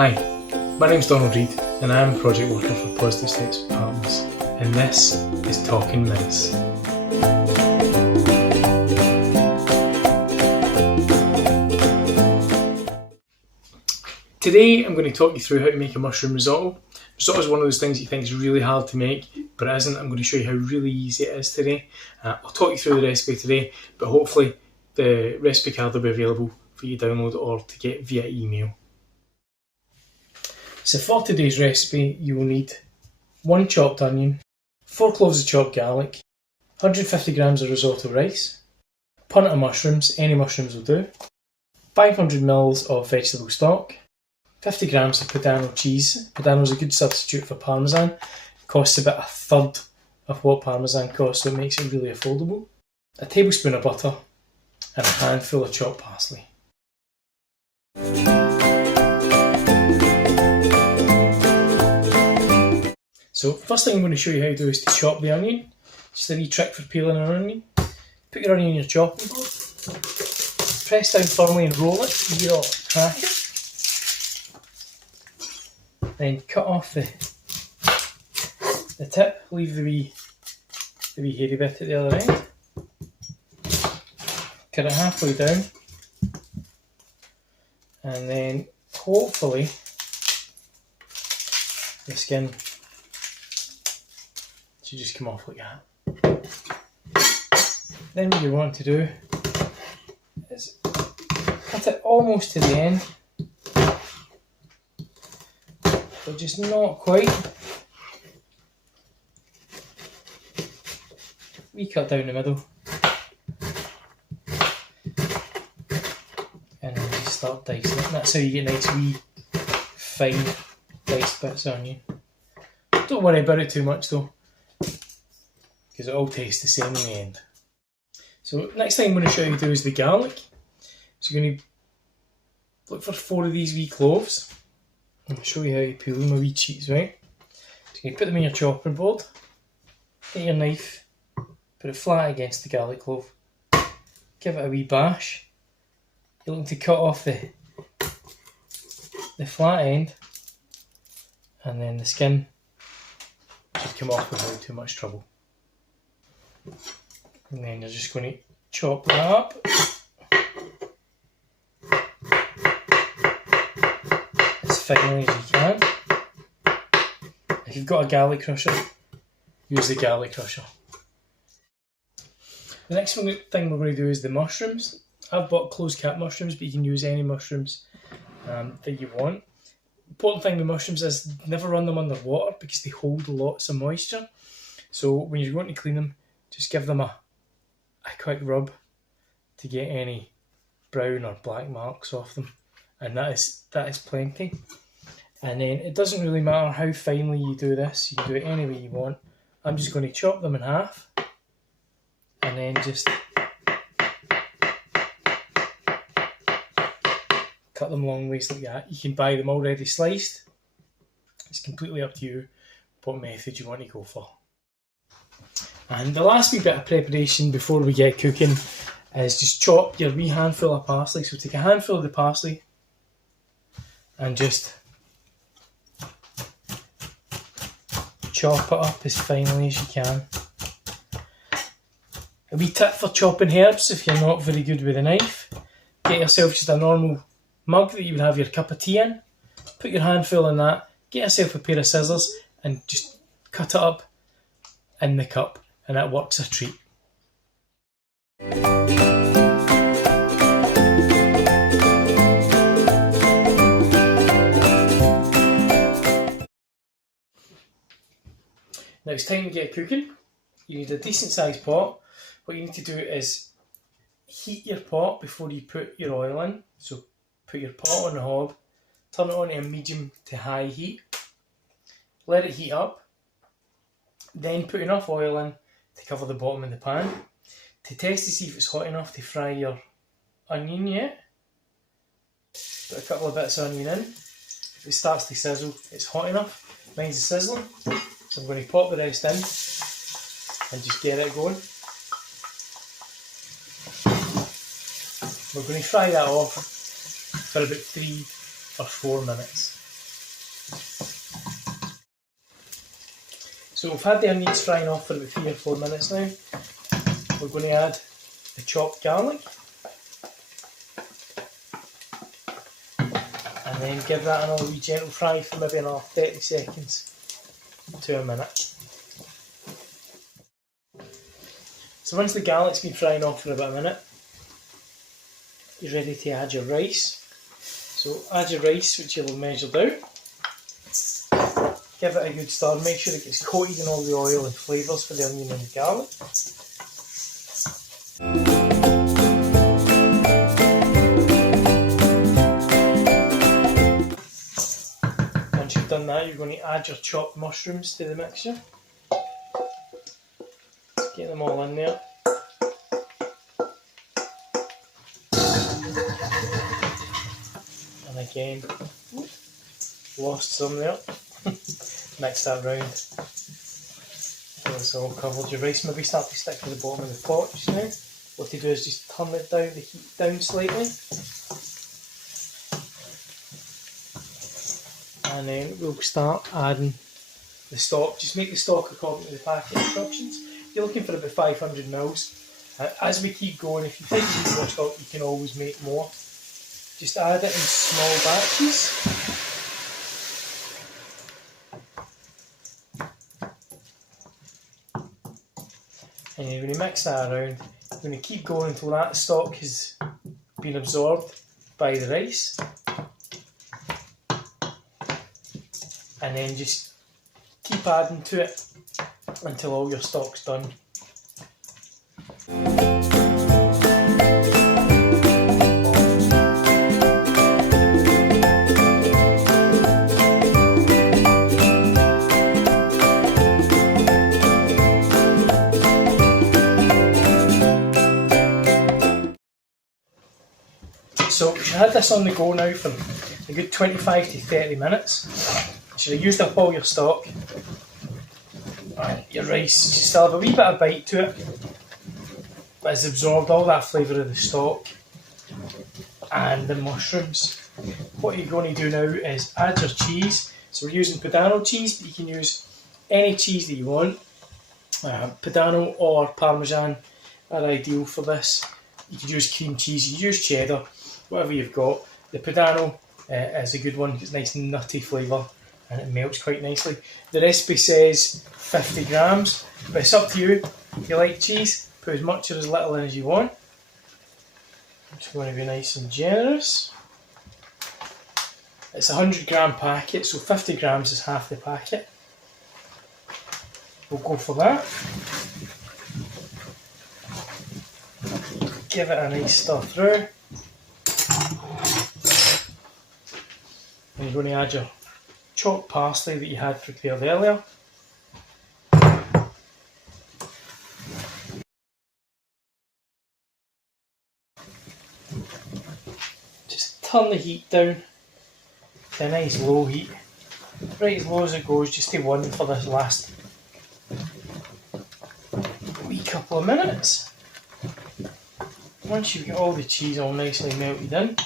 Hi, my name's Donald Reed and I am a project worker for Positive Steps Partners, and this is Talking Mince. Today I'm going to talk you through how to make a mushroom risotto. Risotto is one of those things you think is really hard to make, but it isn't. I'm going to show you how really easy it is today. I'll talk you through the recipe today, but hopefully the recipe card will be available for you to download or to get via email. So for today's recipe you will need 1 chopped onion, 4 cloves of chopped garlic, 150 grams of risotto rice, a punnet of mushrooms, any mushrooms will do, 500 ml of vegetable stock, 50 grams of Padano cheese. Padano is a good substitute for Parmesan. It costs about a third of what Parmesan costs, so it makes it really affordable. A tablespoon of butter and a handful of chopped parsley. So first thing I'm going to show you how to do is to chop the onion. Just a wee trick for peeling an onion. Put your onion in your chopping board, press down firmly and roll it, you don't crack it. Then cut off the tip, leave the wee hairy bit at the other end. Cut it halfway down, and then hopefully the skin should just come off like that. Then what you want to do is cut it almost to the end, but just not quite. We cut down the middle, and then just start dicing it. That's how you get nice wee fine diced bits of onion. Don't worry about it too much though, because it all tastes the same in the end. So next thing I'm going to show you to do is the garlic. So you're going to look for 4 of these wee cloves. I'll show you how to peel them with wee cheese, right? So you put them in your chopping board, get your knife, put it flat against the garlic clove, give it a wee bash. You're looking to cut off the flat end, and then the skin should come off without too much trouble. And then you're just going to chop that up. As finely as you can. If you've got a garlic crusher, use the garlic crusher. The next thing we're going to do is the mushrooms. I've bought closed cap mushrooms, but you can use any mushrooms that you want. The important thing with mushrooms is never run them under water because they hold lots of moisture. So when you're going to clean them, just give them a quick rub to get any brown or black marks off them, and that is plenty. And then it doesn't really matter how finely you do this, you can do it any way you want. I'm just going to chop them in half and then just cut them long ways like that. You can buy them already sliced. It's completely up to you what method you want to go for. And the last wee bit of preparation before we get cooking is just chop your wee handful of parsley. So take a handful of the parsley and just chop it up as finely as you can. A wee tip for chopping herbs if you're not very good with a knife: get yourself just a normal mug that you would have your cup of tea in, put your handful in that, get yourself a pair of scissors and just cut it up in the cup, and that works a treat. Now it's time to get cooking. You need a decent sized pot. What you need to do is heat your pot before you put your oil in. So put your pot on the hob, turn it on to a medium to high heat, let it heat up, then put enough oil in to cover the bottom of the pan. To test to see if it's hot enough to fry your onion yet, put a couple of bits of onion in. If it starts to sizzle, it's hot enough. Mine's sizzling, so I'm going to pop the rest in and just get it going. We're going to fry that off for about 3 or 4 minutes. So we've had the onions frying off for about 3 or 4 minutes now. We're going to add the chopped garlic. And then give that another wee gentle fry for maybe another 30 seconds to a minute. So once the garlic's been frying off for about a minute, you're ready to add your rice. So add your rice, which you'll have measured out. Give it a good stir, make sure it gets coated in all the oil and flavours for the onion and the garlic. Once you've done that, you're going to add your chopped mushrooms to the mixture. Get them all in there. And again, lost some there. Mix that round. So it's all covered. Your rice maybe start to stick to the bottom of the pot just now. What you do is just turn it down, the heat down slightly. And then we'll start adding the stock. Just make the stock according to the packet instructions. You're looking for about 500 mils. As we keep going, if you think you need more stock, you can always make more. Just add it in small batches. And you're going to mix that around. You're going to keep going until that stock has been absorbed by the rice. And then just keep adding to it until all your stock's done. So you should have this on the go now for a good 25 to 30 minutes. You should have used up all your stock. And your rice should still have a wee bit of bite to it, but it's absorbed all that flavour of the stock and the mushrooms. What you're going to do now is add your cheese. So we're using Padano cheese, but you can use any cheese that you want. Padano or Parmesan are ideal for this. You could use cream cheese, you could use cheddar, whatever you've got. The Padano is a good one, it's nice nutty flavour and it melts quite nicely. The recipe says 50 grams, but it's up to you. If you like cheese, put as much or as little in as you want. I'm just going to be nice and generous. It's a 100 gram packet, so 50 grams is half the packet. We'll go for that. Give it a nice stir through. And you're going to add your chopped parsley that you had prepared earlier. Just turn the heat down to a nice low heat, right as low as it goes, just to 1 for this last wee couple of minutes. Once you get all the cheese all nicely melted in,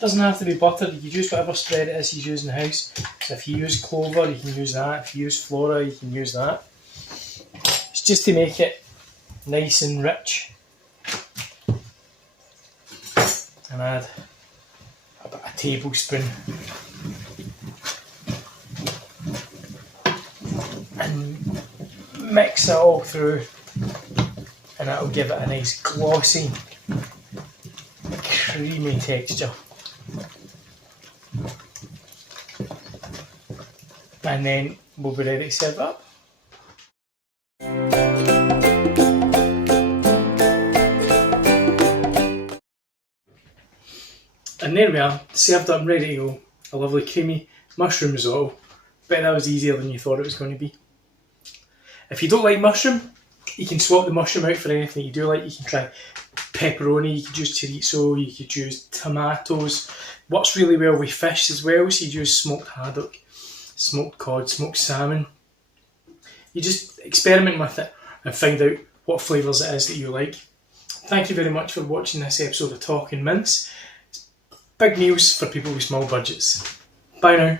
doesn't have to be buttered, you can use whatever spread it is you use in the house. So if you use clover, you can use that. If you use flora, you can use that. It's just to make it nice and rich. And add about a tablespoon. And mix it all through, and that'll give it a nice glossy, creamy texture. And then we'll be ready to serve it up. And there we are, served up and ready to go. A lovely creamy mushroom risotto. Bet that was easier than you thought it was going to be. If you don't like mushroom, you can swap the mushroom out for anything you do like. You can try pepperoni, you could use chorizo, you could use tomatoes. Works really well with fish as well, so you use smoked haddock, smoked cod, smoked salmon. You just experiment with it and find out what flavours it is that you like. Thank you very much for watching this episode of Talking Mince. It's big meals for people with small budgets. Bye now.